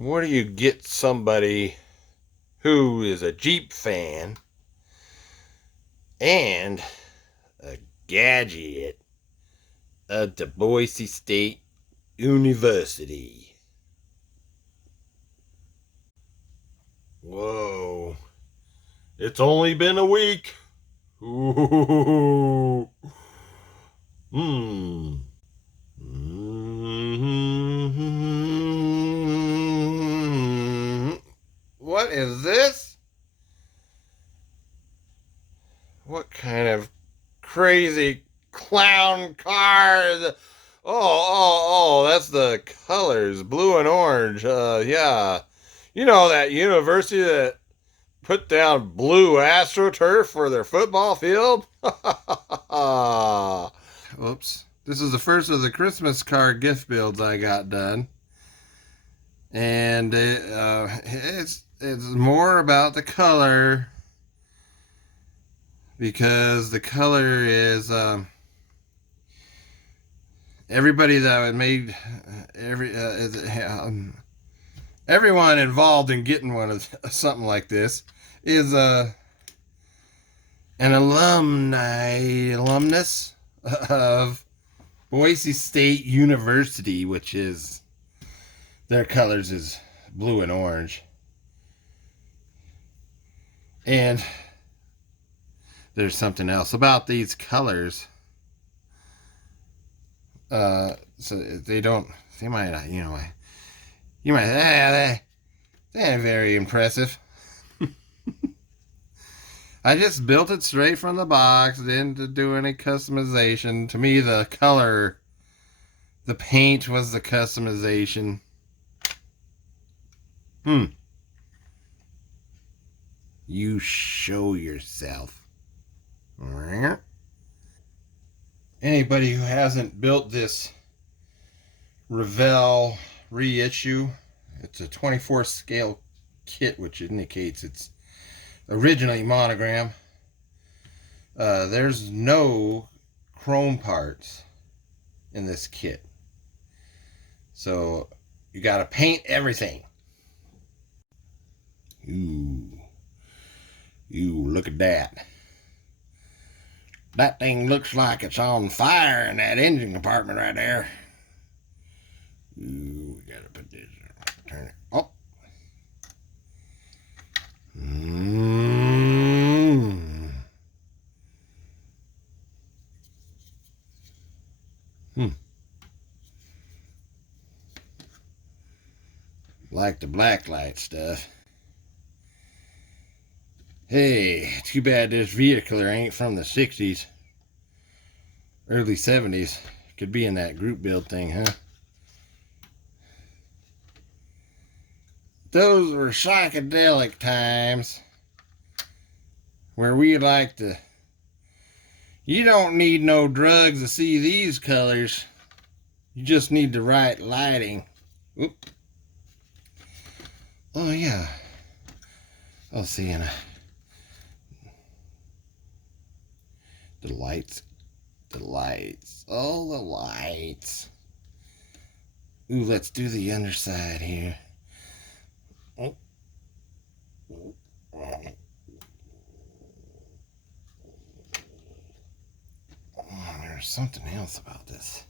What do you get somebody who is a Jeep fan and a gadget at the Boise State University? Whoa. It's only been a week. Ooh. Hmm. What is this? What kind of crazy clown car? That's the colors, blue and orange. Yeah. You know that university that put down blue AstroTurf for their football field? Oops. This is the first of the Christmas card gift builds I got done. And it's more about the color, because the color is everybody that made everyone involved in getting one of something like this is an alumnus of Boise State University, which is their colors is blue and orange. And there's something else about these colors. So they might they're very impressive. I just built it straight from the box, didn't do any customization. To me, the color, the paint was the customization. You show yourself. Anybody who hasn't built this Revell reissue, it's a 24 scale kit, which indicates it's originally monogram. There's no chrome parts in this kit, so you gotta paint everything. Ooh, look at that. That thing looks like it's on fire in that engine compartment right there. Ooh, we gotta put this, turn it. Oh. Like the blacklight stuff. Hey, too bad this vehicle ain't from the 60s. Early 70s. Could be in that group build thing, huh? Those were psychedelic times where we like to... You don't need no drugs to see these colors. You just need the right lighting. Oop. Oh, yeah. I'll see in a... The lights. Oh, the lights. Ooh, let's do the underside here. Oh. There's something else about this.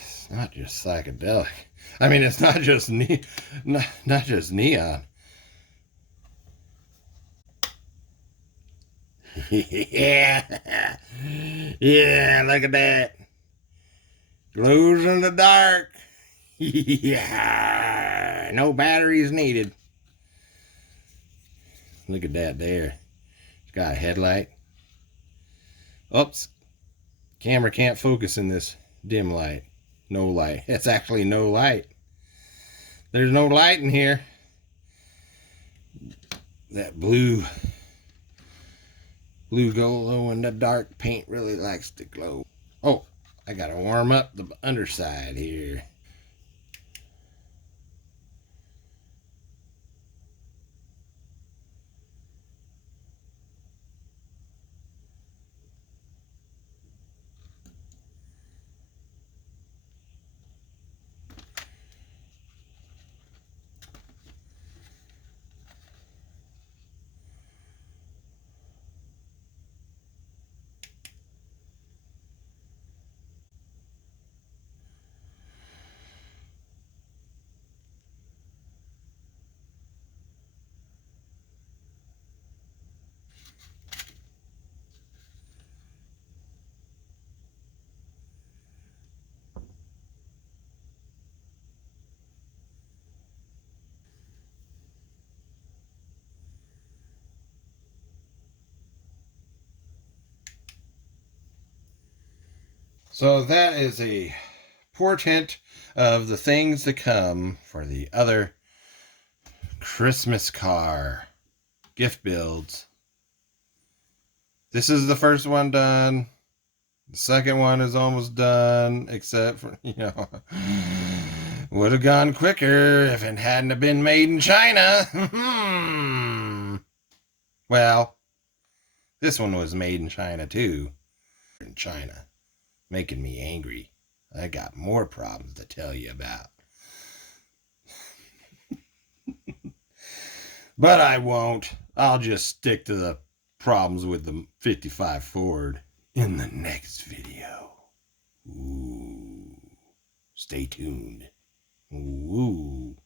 It's not just psychedelic. I mean, it's not just not just neon. Yeah, look at that. Glows in the dark. Yeah, no batteries needed. Look at that there. It's got a headlight. Oops. Camera can't focus in this dim light. No light. It's actually no light. There's no light in here. That blue glow in the dark paint really likes to glow. Oh, I gotta warm up the underside here. So that is a portent of the things to come for the other Christmas car gift builds. This is the first one done. The second one is almost done, except for, would have gone quicker if it hadn't have been made in China. Well, this one was made in China too. In China, making me angry. I got more problems to tell you about. But I won't. I'll just stick to the problems with the 55 Ford in the next video. Ooh. Stay tuned. Ooh.